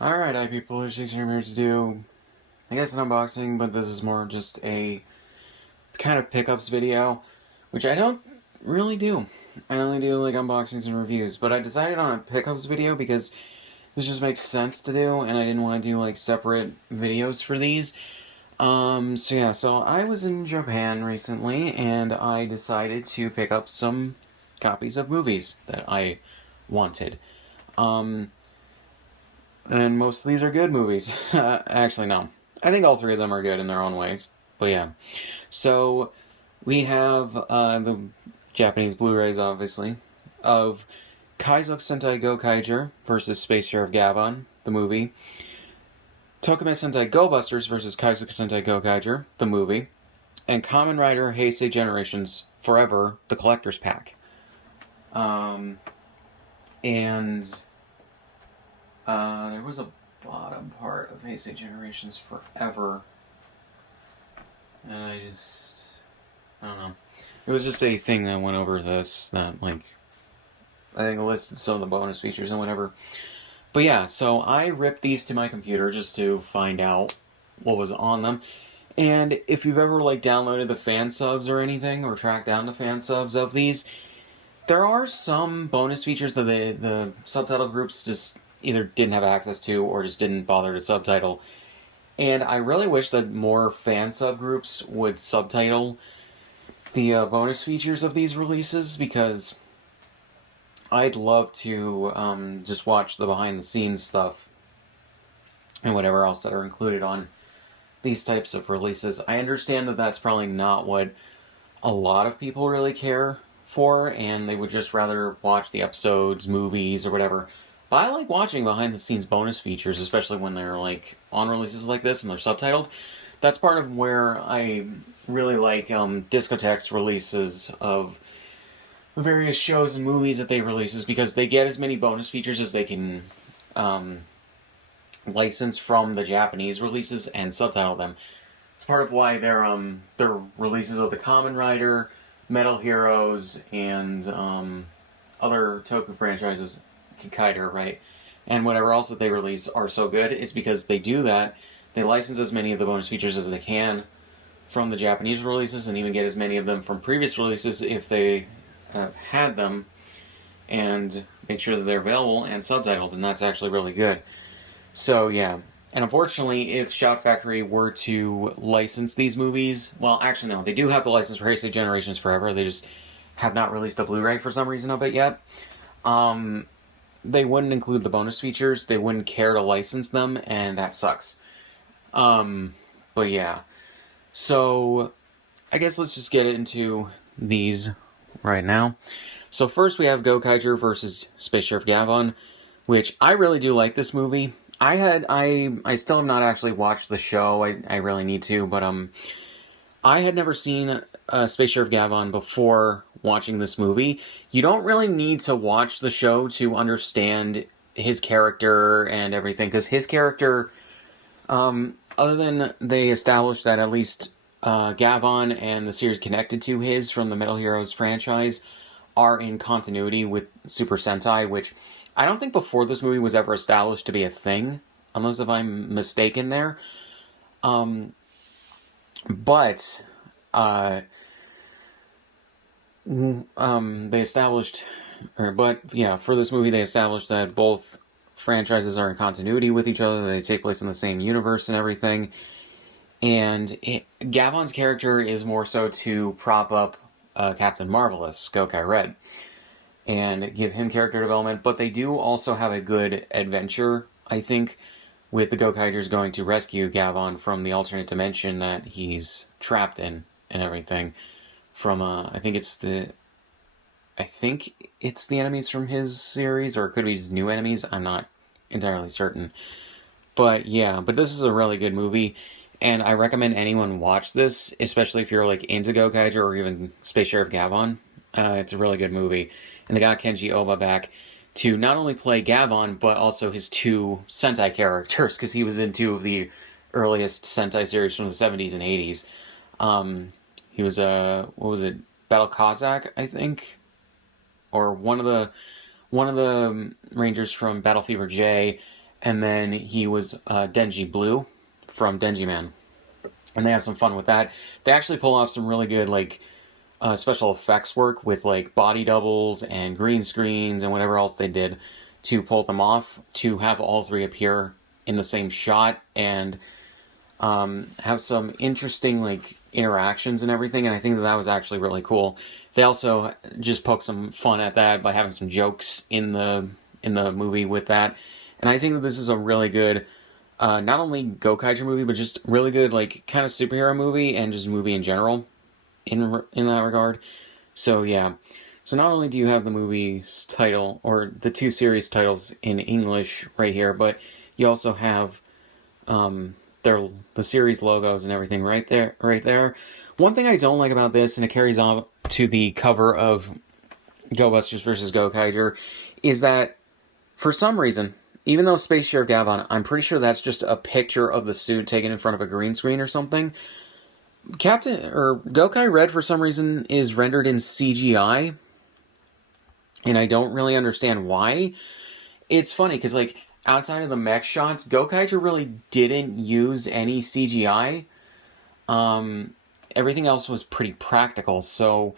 Alright, hi people, it's Scsigs here. I'm here to do, I guess, an unboxing, but this is more just a kind of pickups video, which I don't really do. I only do, like, unboxings and reviews, but I decided on a pickups video because this just makes sense to do, and I didn't want to do, like, separate videos for these. So I was in Japan recently, and I decided to pick up some copies of movies that I wanted. And most of these are good movies. Actually, no. I think all three of them are good in their own ways. But yeah. So, we have the Japanese Blu-rays, obviously, of Kaizok Sentai Go Kaiger versus Space Sheriff Gavon, the movie. Tokime Sentai Go Busters versus Kaizok Sentai Go Kaiger, the movie. And Kamen Rider Heisei Generations Forever, the Collector's Pack. There was a bottom part of Heisei Generations Forever, and I don't know. It was just a thing that went over this, that, like, I think listed some of the bonus features and whatever. But yeah, so I ripped these to my computer just to find out what was on them. And if you've ever, like, downloaded the fan subs or anything, or tracked down the fan subs of these, there are some bonus features that the subtitle groups just either didn't have access to or just didn't bother to subtitle. And I really wish that more fan subgroups would subtitle the bonus features of these releases, because I'd love to just watch the behind-the-scenes stuff and whatever else that are included on these types of releases. I understand that that's probably not what a lot of people really care for, and they would just rather watch the episodes, movies, or whatever. But I like watching behind-the-scenes bonus features, especially when they're, like, on releases like this and they're subtitled. That's part of where I really like Discotek's releases of the various shows and movies that they release, is because they get as many bonus features as they can license from the Japanese releases and subtitle them. It's part of why their releases of the Kamen Rider, Metal Heroes, and other Toku franchises, Kaider, right, and whatever else that they release are so good, is because they do that. They license as many of the bonus features as they can from the Japanese releases, and even get as many of them from previous releases if they had them, and make sure that they're available and subtitled, and that's actually really good. So yeah. And unfortunately, if Shout Factory were to license these movies, well, actually no, they do have the license for Heisei Generations Forever, they just have not released a Blu-ray for some reason of it yet. They wouldn't include the bonus features, they wouldn't care to license them, and that sucks. But yeah. So, I guess let's just get into these right now. So first we have Go Kaiger versus Space Sheriff Gavon, which I really do like this movie. I still have not actually watched the show. I really need to, but I had never seen Space Sheriff Gavon before watching this movie. You don't really need to watch the show to understand his character and everything, because his character, other than they established that at least Gavon and the series connected to his from the Metal Heroes franchise are in continuity with Super Sentai, which I don't think before this movie was ever established to be a thing, unless if I'm mistaken there. But they established, for this movie they established that both franchises are in continuity with each other, they take place in the same universe and everything, and Gavon's character is more so to prop up Captain Marvelous, Gokai Red, and give him character development, but they do also have a good adventure, I think, with the Gokaigers going to rescue Gavon from the alternate dimension that he's trapped in and everything. From I think it's the enemies from his series, or it could be just new enemies. I'm not entirely certain. But yeah, but this is a really good movie, and I recommend anyone watch this, especially if you're like into Gokaiger or even Space Sheriff Gavon. It's a really good movie. And they got Kenji Oba back to not only play Gavon, but also his two Sentai characters, because he was in two of the earliest Sentai series from the 70s and 80s. He was what was it, Battle Cossack, I think, or one of the Rangers from Battle Fever J, and then he was Denji Blue from Denji Man. And they have some fun with that. They actually pull off some really good, like, special effects work with, like, body doubles and green screens and whatever else they did to pull them off, to have all three appear in the same shot and have some interesting, like, interactions and everything, and I think that was actually really cool. They also just poked some fun at that by having some jokes in the movie with that, and I think that this is a really good not only Gokaiger movie, but just really good, like, kind of superhero movie and just movie in general in that regard. So yeah, so not only do you have the movie's title or the two series titles in English right here, but you also have the series logos and everything right there. One thing I don't like about this, and it carries on to the cover of Go Busters vs. Gokaiger, is that for some reason, even though Space Sheriff Gavon, I'm pretty sure that's just a picture of the suit taken in front of a green screen or something. Gokai Red, for some reason, is rendered in CGI, and I don't really understand why. It's funny, because, like, outside of the mech shots, Gokaiger really didn't use any CGI. Everything else was pretty practical, so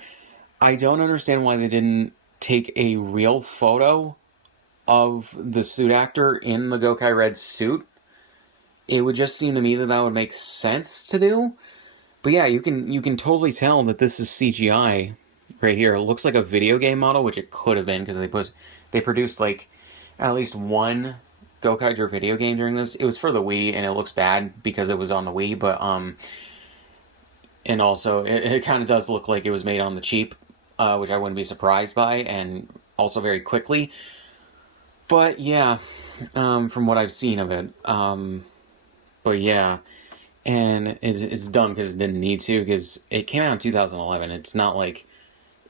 I don't understand why they didn't take a real photo of the suit actor in the Gokai Red suit. It would just seem to me that would make sense to do. But yeah, you can totally tell that this is CGI right here. It looks like a video game model, which it could have been, because they produced, like, at least one Gokaiger video game during this. It was for the Wii, and it looks bad because it was on the Wii, but and also it kind of does look like it was made on the cheap, which I wouldn't be surprised by, and also very quickly. But yeah, from what I've seen of it, but yeah, and it's dumb because it didn't need to, because it came out in 2011. It's not like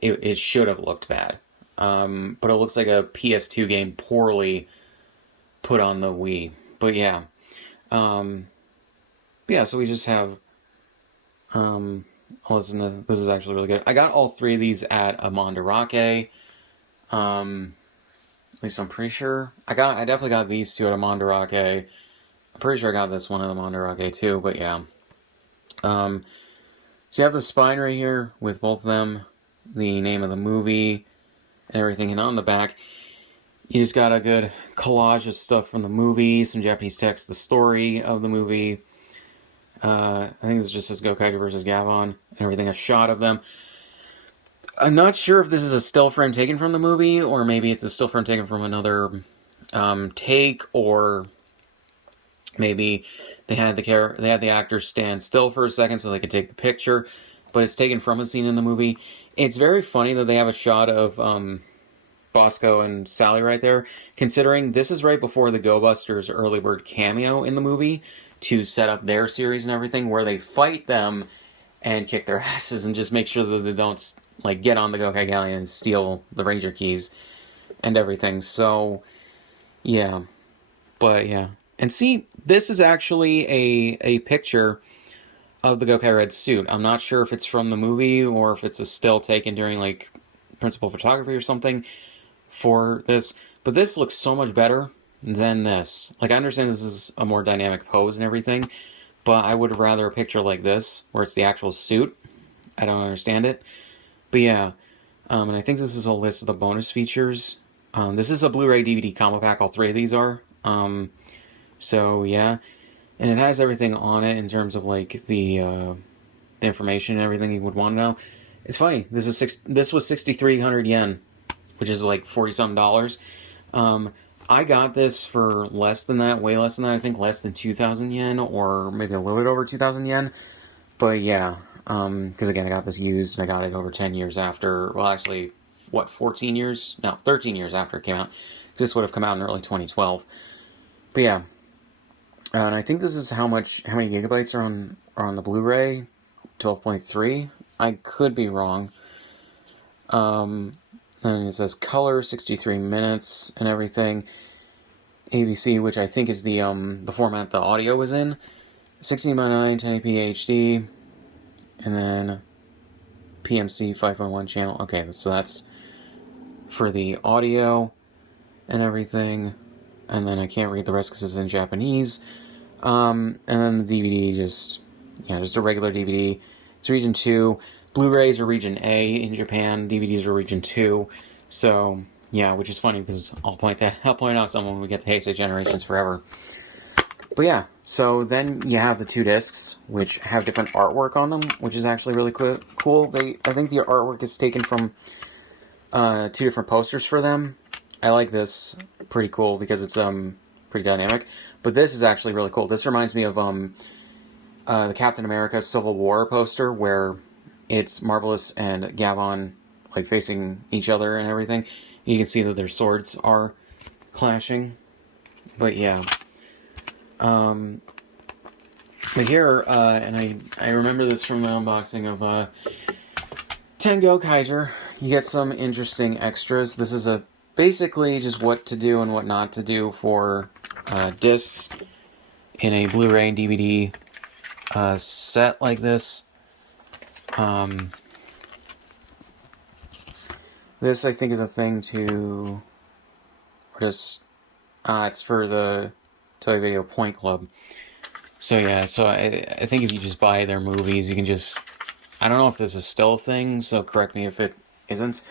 it should have looked bad, but it looks like a PS2 game poorly put on the Wii. But yeah, so we just have listen to this. Is actually really good. I got all three of these at a Mandarake. At least I'm pretty sure. I definitely got these two at a Mandarake. I'm pretty sure I got this one at a Mandarake too, but yeah. So you have the spine right here with both of them, the name of the movie, and everything, and on the back, you just got a good collage of stuff from the movie, some Japanese text, the story of the movie. I think this just says Gokaiger vs. Gavon, and everything, a shot of them. I'm not sure if this is a still frame taken from the movie, or maybe it's a still frame taken from another take, or maybe they had the actors stand still for a second so they could take the picture, but it's taken from a scene in the movie. It's very funny that they have a shot of Bosco and Sally right there, considering this is right before the Go Busters early bird cameo in the movie to set up their series and everything, where they fight them and kick their asses and just make sure that they don't, like, get on the Gokai Galleon and steal the Ranger keys and everything. So yeah, but yeah, and see, this is actually a picture of the Gokai Red suit. I'm not sure if it's from the movie or if it's a still taken during, like, principal photography or something for this, but this looks so much better than this. Like, I understand this is a more dynamic pose and everything, but I would have rather a picture like this, where it's the actual suit. I don't understand it. But yeah, and I think this is a list of the bonus features. This is a Blu-ray DVD combo pack, all three of these are. So yeah, and it has everything on it in terms of, like, the information and everything you would want to know. It's funny, this was 6,300 yen, which is like $40-something. I got this for less than that, way less than that. I think less than 2,000 yen, or maybe a little bit over 2,000 yen. But yeah, because again, I got this used, and I got it over 10 years after, well, actually, what, 14 years? No, 13 years after it came out. This would have come out in early 2012. But yeah, and I think this is how many gigabytes are on the Blu-ray, 12.3. I could be wrong. Then it says color, 63 minutes, and everything. ABC, which I think is the format the audio was in, 16:9, 1080p HD, and then PMC 5.1 channel. Okay, so that's for the audio and everything. and then I can't read the rest because it's in Japanese. And then the DVD just a regular DVD. It's region 2. Blu-rays are region A in Japan. DVDs are region 2. So, yeah, which is funny because I'll point out some when we get to Heisei Generations Forever. But yeah, so then you have the 2 discs, which have different artwork on them, which is actually really cool. I think the artwork is taken from 2 different posters for them. I like this. Pretty cool because it's pretty dynamic. But this is actually really cool. This reminds me of the Captain America Civil War poster, where it's Marvelous and Gavon like facing each other and everything. You can see that their swords are clashing. But yeah. But here, and I remember this from the unboxing of Tengo Kaiser. You get some interesting extras. This is basically just what to do and what not to do for discs in a Blu-ray and DVD set like this. This, I think, is a thing to... it's for the Toy Video Point Club. So yeah, I think if you just buy their movies, you can just... I don't know if this is still a thing, so correct me if it isn't.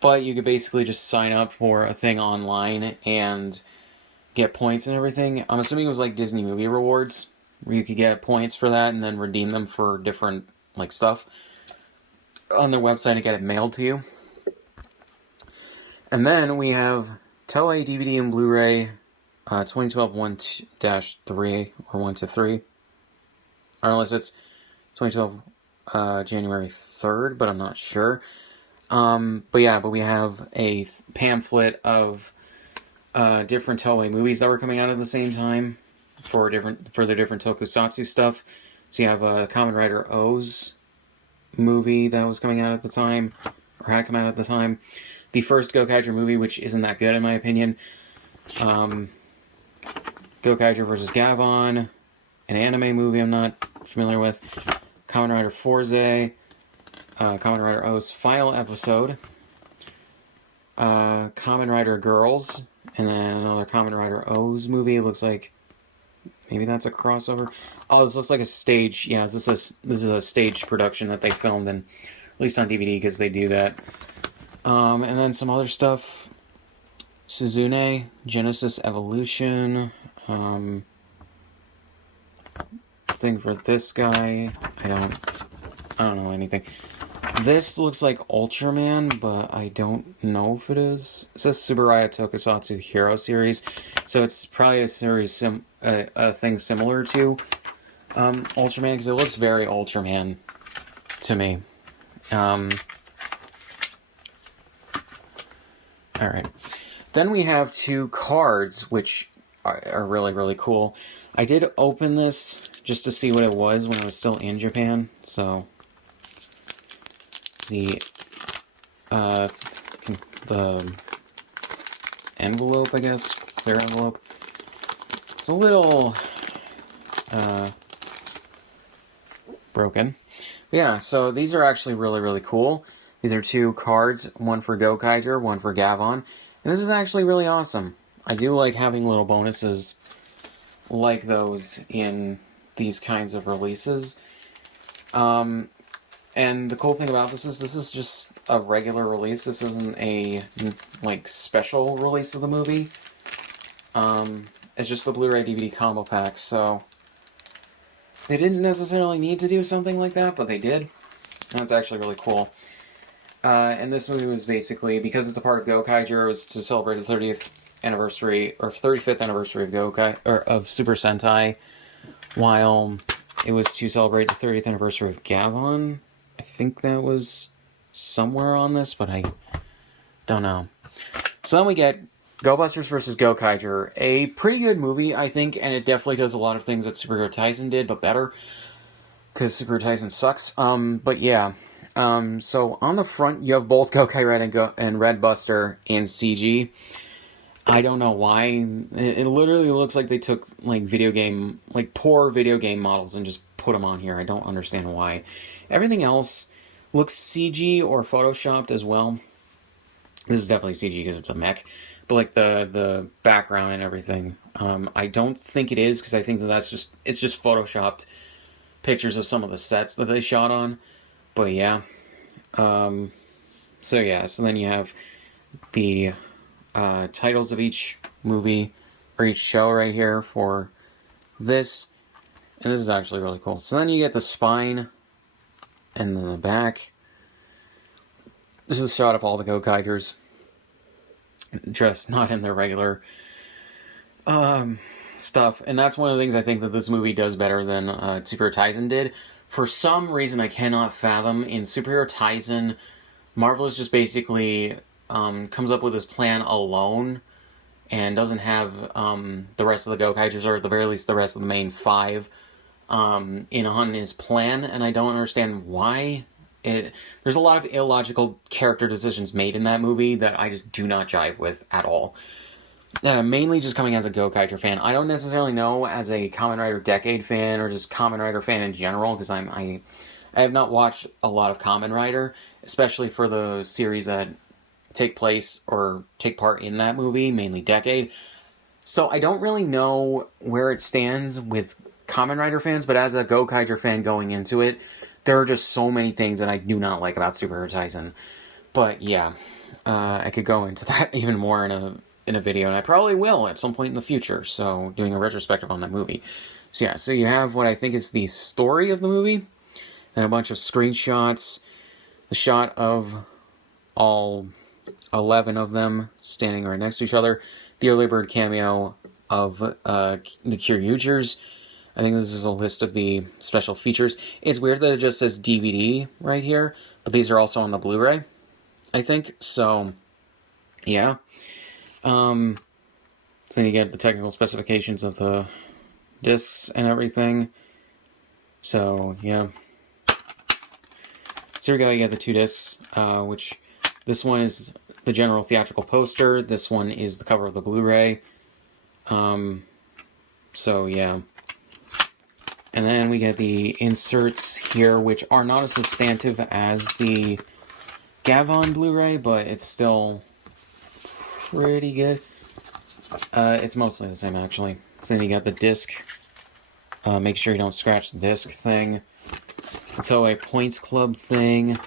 But you could basically just sign up for a thing online and get points and everything. I'm assuming it was like Disney Movie Rewards, where you could get points for that and then redeem them for different like stuff on their website and get it mailed to you. And then we have Toei DVD and Blu-ray 2012 1-3 or 1-3. Or unless it's 2012 January 3rd, but I'm not sure. But we have a pamphlet of different Toei movies that were coming out at the same time for their different tokusatsu stuff. So you have Kamen Rider O's movie that was coming out at the time, or had come out at the time. The first Gokaiger movie, which isn't that good in my opinion. Gokaiger vs. Gavon, an anime movie I'm not familiar with. Kamen Rider Forze, Kamen Rider O's final episode. Kamen Rider Girls, and then another Kamen Rider O's movie. It looks like maybe that's a crossover. Oh, this looks like a stage. Yeah, this is a stage production that they filmed and released on DVD because they do that. And then some other stuff. Suzune, Genesis Evolution. Thing for this guy. I don't know anything. This looks like Ultraman, but I don't know if it is. It says Tsuburaya Tokusatsu Hero Series, so it's probably a series a thing similar to Ultraman, because it looks very Ultraman to me. Alright. Then we have 2 cards, which are really, really cool. I did open this just to see what it was when I was still in Japan, so... The envelope, I guess, clear envelope. It's a little broken. But yeah, so these are actually really, really cool. These are 2 cards, one for Gokaiger, one for Gavon, and this is actually really awesome. I do like having little bonuses like those in these kinds of releases. And the cool thing about this is just a regular release. This isn't a, like, special release of the movie. It's just the Blu-ray DVD combo pack, so... They didn't necessarily need to do something like that, but they did. And it's actually really cool. And this movie was basically, because it's a part of Gokaiger, it was to celebrate the 30th anniversary, or 35th anniversary of of Super Sentai, while it was to celebrate the 30th anniversary of Gavon. I think that was somewhere on this, but I don't know. So then we get Go Busters vs. Gokaiger, a pretty good movie, I think, and it definitely does a lot of things that Superhero Tyson did, but better, because Superhero Tyson sucks. But yeah, so on the front, you have both Gokai Red and Red Buster in CG. I don't know why. It literally looks like they took, like, poor video game models and just put them on here. I don't understand why. Everything else looks CG or photoshopped as well. This is definitely CG because it's a mech. but like the background and everything. I don't think it is, because I think it's just photoshopped pictures of some of the sets that they shot on. But yeah. So then you have the titles of each movie or each show right here for this. And this is actually really cool. So then you get the spine and then the back. This is a shot of all the Go-Kaigers, just not in their regular stuff. And that's one of the things I think that this movie does better than Superhero Taisen did. For some reason I cannot fathom, in Superhero Taisen, Marvel is just basically comes up with this plan alone and doesn't have the rest of the Go-Kaigers, or at the very least the rest of the main 5, on his plan, and I don't understand why. There's a lot of illogical character decisions made in that movie that I just do not jive with at all. Mainly just coming as a Go-Kaiger fan. I don't necessarily know as a Kamen Rider Decade fan, or just Kamen Rider fan in general, because I have not watched a lot of Kamen Rider, especially for the series that take place or take part in that movie, mainly Decade. So I don't really know where it stands with Kamen Rider fans, but as a Go-Kaiger fan going into it, there are just so many things that I do not like about Superhero Taisen. But yeah, I could go into that even more in a video, and I probably will at some point in the future, so doing a retrospective on that movie. So yeah, so you have what I think is the story of the movie, and a bunch of screenshots, the shot of all 11 of them standing right next to each other, the early bird cameo of the Kyoryugers. I think this is a list of the special features. It's weird that it just says DVD right here, but these are also on the Blu-ray, I think. So, yeah. So then you get the technical specifications of the discs and everything. So, yeah. So here we go, you get the 2 discs, which this one is the general theatrical poster. This one is the cover of the Blu-ray. So, yeah. And then we get the inserts here, which are not as substantive as the Gavon Blu-ray, but it's still pretty good. It's mostly the same, actually. So then you got the disc. Make sure you don't scratch the disc thing. So a Points Club thing.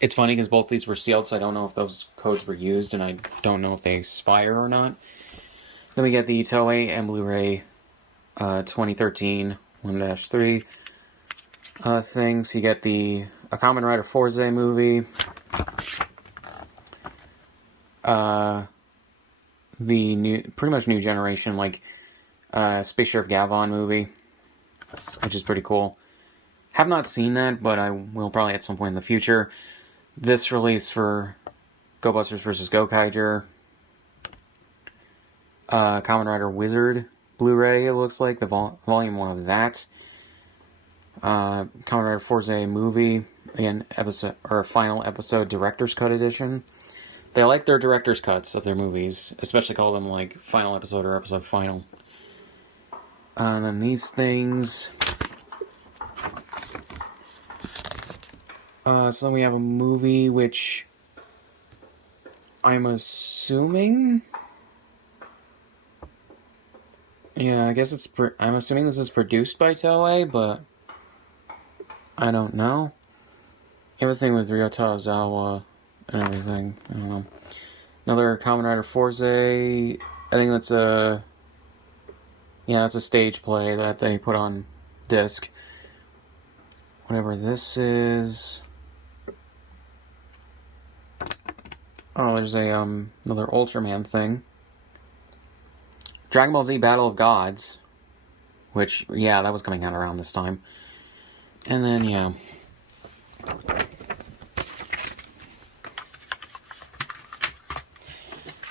It's funny because both these were sealed, so I don't know if those codes were used, and I don't know if they expire or not. Then we get the Toei and Blu-ray 2013 1-3 thing. So you get a Kamen Rider Forze movie, the pretty much new generation, like Space Sheriff Gavon movie, which is pretty cool. Have not seen that, but I will probably at some point in the future. This release for Go Busters vs. Go-Kaiger, Kamen Rider Wizard Blu-ray, it looks like, the volume 1 of that. Kamen Rider Forze movie, again, final episode director's cut edition. They like their director's cuts of their movies, especially call them like final episode or episode final. And then these things. So then we have a movie which I'm assuming. Yeah, I guess I'm assuming this is produced by Toei, but I don't know. Everything with Ryota Ozawa and everything. I don't know. Another Kamen Rider Forze. I think that's it's a stage play that they put on disc. Whatever this is. Oh, there's another Ultraman thing. Dragon Ball Z Battle of Gods, which, yeah, that was coming out around this time. And then, yeah.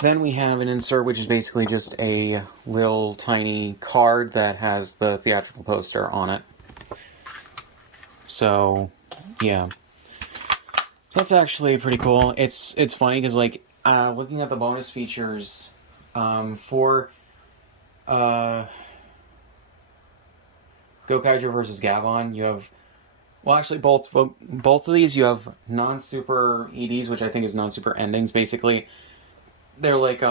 Then we have an insert, which is basically just a little tiny card that has the theatrical poster on it. So, yeah. So that's actually pretty cool. It's funny because, like, looking at the bonus features for Go-Kaiger vs. Gavon, you have, well, actually, both of these, you have non-super EDs, which I think is non-super endings, basically. they're like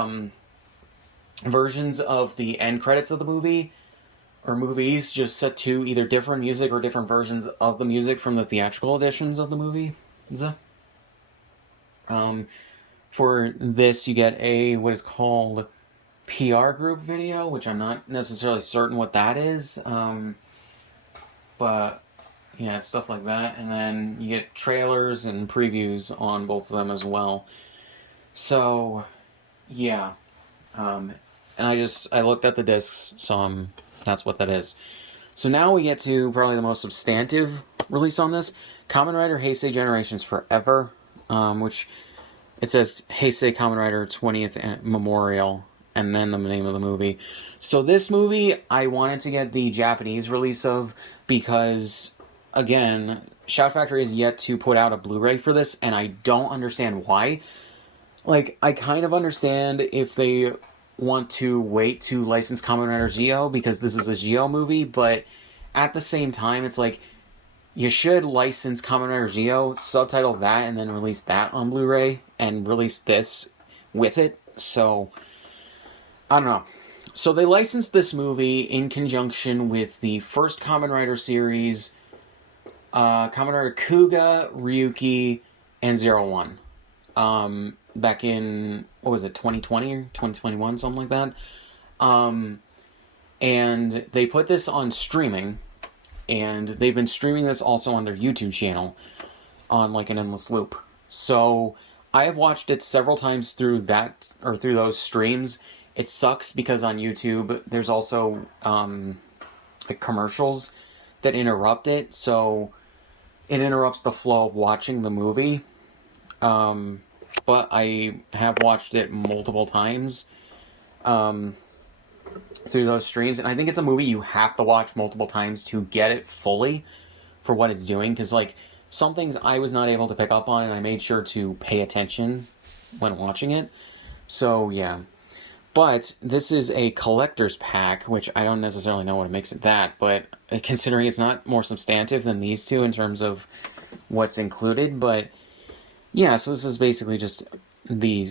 versions of the end credits of the movie or movies, just set to either different music or different versions of the music from the theatrical editions of the movie. For this, you get a what is called PR group video, which I'm not necessarily certain what that is. But yeah, stuff like that. And then you get trailers and previews on both of them as well. So, yeah. And I looked at the discs, so that's what that is. So now we get to probably the most substantive release on this. Kamen Rider Heisei Generations Forever, which it says Heisei Kamen Rider 20th Memorial, and then the name of the movie. So this movie, I wanted to get the Japanese release of, because, again, Shout Factory has yet to put out a Blu-ray for this, and I don't understand why. Like, I kind of understand if they want to wait to license Kamen Rider Zio, because this is a Zio movie, but at the same time, it's like, you should license Kamen Rider Zio, subtitle that, and then release that on Blu-ray, and release this with it. So, I don't know. So they licensed this movie in conjunction with the first Kamen Rider series, Kamen Rider Kuga, Ryuki, and 01. Back in, what was it, 2020 or 2021, something like that. And they put this on streaming, and they've been streaming this also on their YouTube channel on like an endless loop. So I have watched it several times through those streams. It sucks because on YouTube there's also like commercials that interrupt it, so it interrupts the flow of watching the movie. But I have watched it multiple times through those streams, and I think it's a movie you have to watch multiple times to get it fully for what it's doing, because like some things I was not able to pick up on, and I made sure to pay attention when watching it. So yeah. But this is a collector's pack, which I don't necessarily know what makes it that, but considering it's not more substantive than these two in terms of what's included, but yeah, so this is basically just the,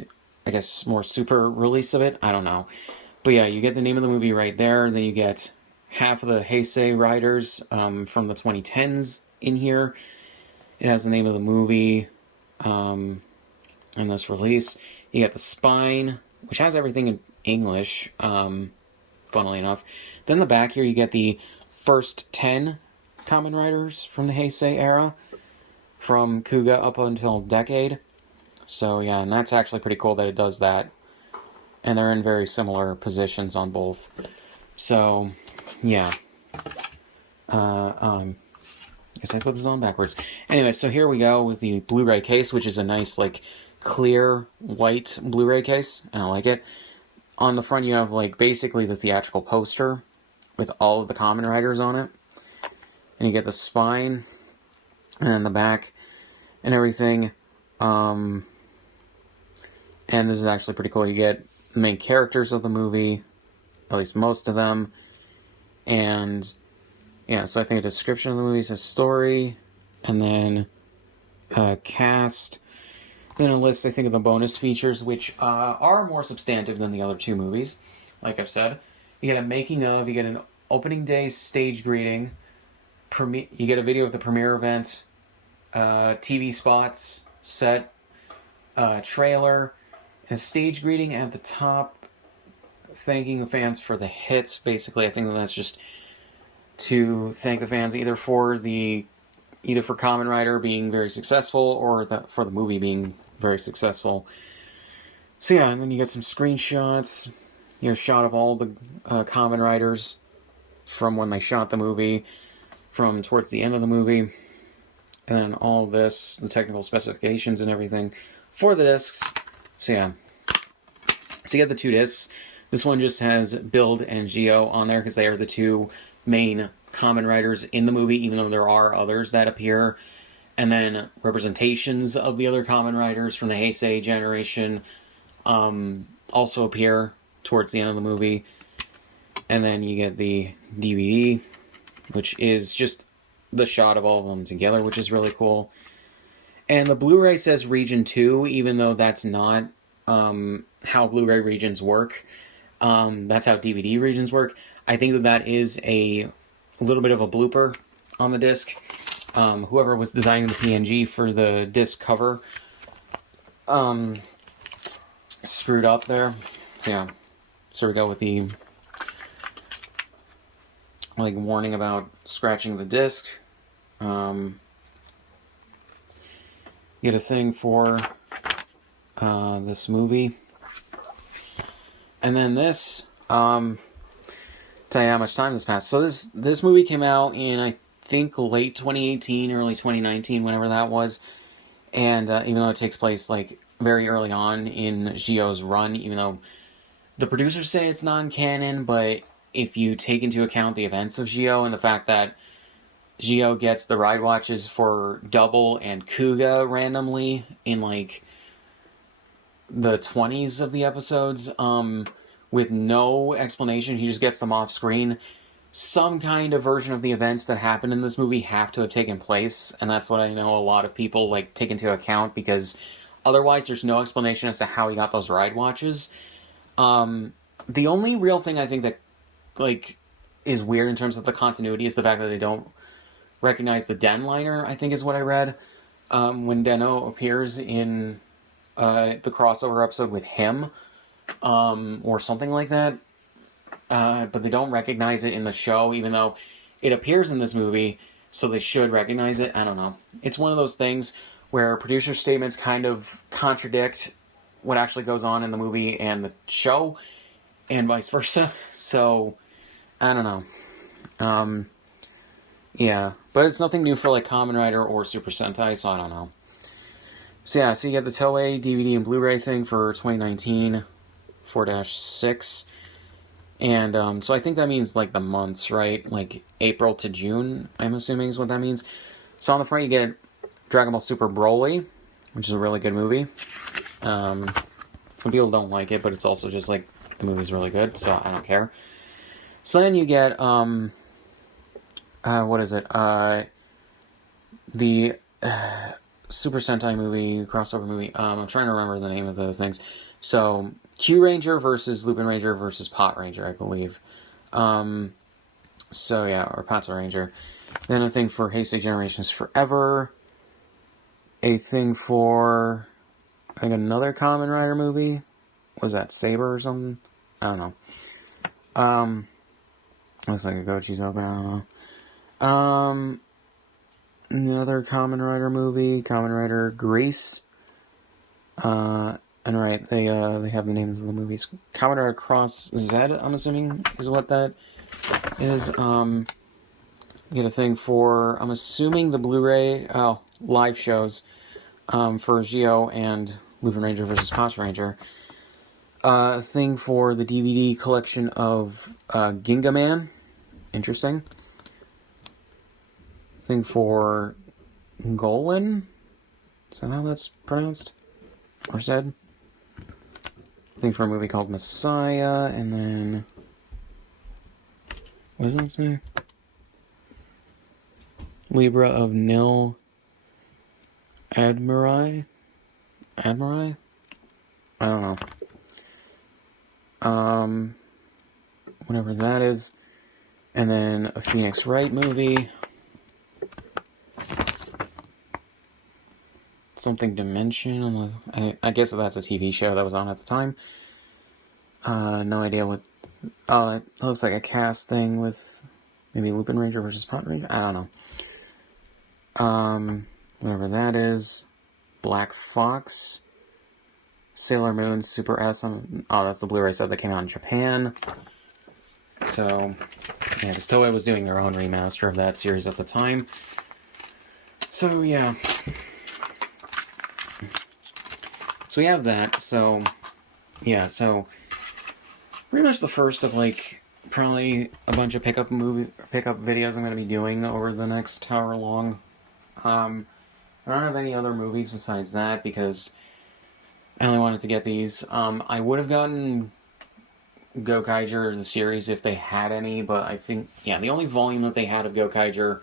I guess, more super release of it. I don't know. But yeah, you get the name of the movie right there, then you get half of the Heisei Riders from the 2010s in here. It has the name of the movie in this release. You get the spine, which has everything in English, funnily enough. Then the back here, you get the first 10 Kamen Riders from the Heisei era, from Kuga up until Decade. So yeah, and that's actually pretty cool that it does that. And they're in very similar positions on both. So, yeah. I guess I put this on backwards. Anyway, so here we go with the Blu-ray case, which is a nice, like, clear, white Blu-ray case, and I like it. On the front, you have, like, basically the theatrical poster with all of the Kamen Riders on it. And you get the spine, and then the back, and everything. And this is actually pretty cool. You get the main characters of the movie, at least most of them. And, yeah, so I think a description of the movie says story, and then cast. Then a list, I think, of the bonus features, which are more substantive than the other two movies, like I've said. You get a making of, you get an opening day stage greeting, you get a video of the premiere event, TV spots, set, trailer, and a stage greeting at the top, thanking the fans for the hits. Basically, I think that's just to thank the fans either for Kamen Rider being very successful or for the movie being very successful. So yeah, and then you get some screenshots. You get a shot of all the Kamen Riders from when they shot the movie, from towards the end of the movie, and then all this, the technical specifications and everything for the discs. So yeah, so you get the two discs. This one just has Build and Geo on there because they are the two main Kamen Riders in the movie, even though there are others that appear. And then representations of the other Kamen Riders from the Heisei generation also appear towards the end of the movie. And then you get the DVD, which is just the shot of all of them together, which is really cool. And the Blu-ray says Region 2, even though that's not how Blu-ray regions work. That's how DVD regions work. I think that is a little bit of a blooper on the disc. Whoever was designing the PNG for the disc cover screwed up there. So yeah, so we go with the warning about scratching the disc. Get a thing for this movie. And then this, tell you how much time has passed. So this movie came out in, I think, late 2018, early 2019, whenever that was. And even though it takes place, very early on in Gio's run, even though the producers say it's non-canon, but if you take into account the events of Gio and the fact that Gio gets the ride watches for Double and Kuga randomly in, the 20s of the episodes, with no explanation, he just gets them off screen. Some kind of version of the events that happen in this movie have to have taken place, and that's what I know a lot of people, take into account, because otherwise there's no explanation as to how he got those ride watches. The only real thing I think that, is weird in terms of the continuity is the fact that they don't recognize the Den liner, I think is what I read. When Den-O appears in the crossover episode with him, or something like that. But they don't recognize it in the show, even though it appears in this movie, so they should recognize it. I don't know. It's one of those things where producer statements kind of contradict what actually goes on in the movie and the show, and vice versa. So, I don't know. Yeah. But it's nothing new for, Kamen Rider or Super Sentai, so I don't know. So yeah, so you get the Toei DVD and Blu-ray thing for 2019, 4-6. And so I think that means, the months, right? April to June, I'm assuming is what that means. So on the front you get Dragon Ball Super Broly, which is a really good movie. Some people don't like it, but it's also just, the movie's really good, so I don't care. So then you get, what is it? The Super Sentai movie, crossover movie. I'm trying to remember the name of the things. So, Q Ranger versus Lupin Ranger versus Pot Ranger, I believe. So yeah, or Pot's Ranger. Then a thing for Heisei Generations Forever. A thing for, another Kamen Rider movie. Was that Saber or something? I don't know. Looks like a Gochi's open, I don't know. Another Kamen Rider movie, Kamen Rider Grace. And right, they have the names of the movies. Kamen Rider Cross Z, I'm assuming, is what that is. Get a thing for, I'm assuming, the Blu-ray, live shows, for Gio and Lupin Ranger vs. Pot Ranger. A thing for the DVD collection of, Ginga Man. Interesting. Thing for Golan? Is that how that's pronounced? Or said? Thing for a movie called Messiah, and then... What does that say? Libra of Nil Admirai? Admirai? I don't know. Whatever that is. And then a Phoenix Wright movie. Something Dimension. I guess that's a TV show that was on at the time. No idea what... Oh, it looks like a cast thing with maybe Lupin Ranger versus Pot Ranger? I don't know. Whatever that is. Black Fox. Sailor Moon Super S. Oh, that's the Blu-ray set that came out in Japan. So, yeah, because Toei was doing their own remaster of that series at the time. So, yeah. So we have that, so, yeah, so, pretty much the first of, probably a bunch of pickup videos I'm going to be doing over the next however long. I don't have any other movies besides that, because I only wanted to get these. I would have gotten Gokaiger, the series, if they had any, but I think, yeah, the only volume that they had of Gokaiger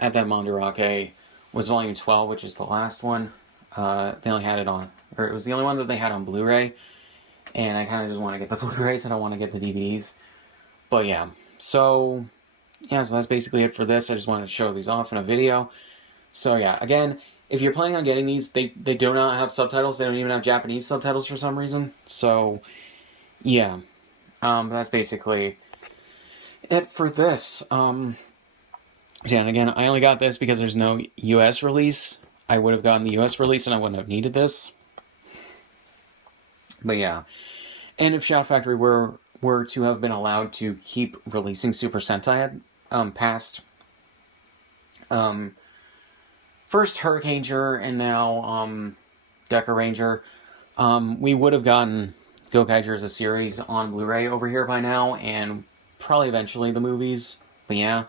at that Mandarake was volume 12, which is the last one. They only had it on, or it was the only one that they had on Blu-ray, And I kind of just want to get the Blu-rays. I don't want to get the DVDs. But yeah. So that's basically it for this. I just wanted to show these off in a video. So yeah, again, if you're planning on getting these, they do not have subtitles. They don't even have Japanese subtitles for some reason. So, yeah. That's basically it for this. And again, I only got this because there's no US release. I would have gotten the US release and I wouldn't have needed this. But yeah. And if Shout Factory were to have been allowed to keep releasing Super Sentai past first Hurricaneger and now Deca Ranger, we would have gotten Gokaiger as a series on Blu-ray over here by now, and probably eventually the movies. But yeah.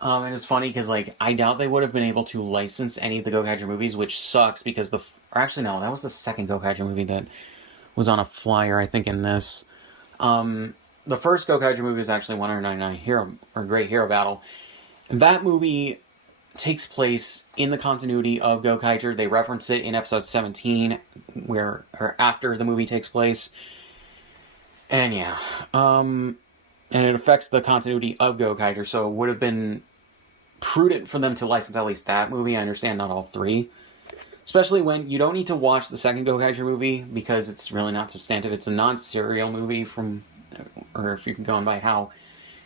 And it's funny because, like, I doubt they would have been able to license any of the Gokaiger movies, which sucks because or actually, no, that was the second Gokaiger movie that was on a flyer, I think, in this. The first Gokaiger movie is actually 199 Great Hero Battle. And that movie takes place in the continuity of Gokaiger. They reference it in episode 17, or after the movie takes place. And yeah, and it affects the continuity of Gokaiger, so it would have been prudent for them to license at least that movie. I understand not all three. Especially when you don't need to watch the second Gokaiger movie, because it's really not substantive. It's a non-serial movie or if you can go on by how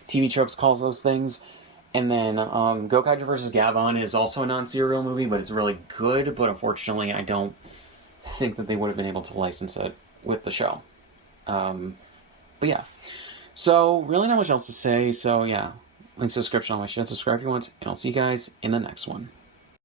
TV Tropes calls those things. And then Gokaiger vs. Gabon is also a non-serial movie, but it's really good. But unfortunately, I don't think that they would have been able to license it with the show. But yeah. So, really not much else to say. So, yeah. Links to the description on my channel. Subscribe if you want. And I'll see you guys in the next one.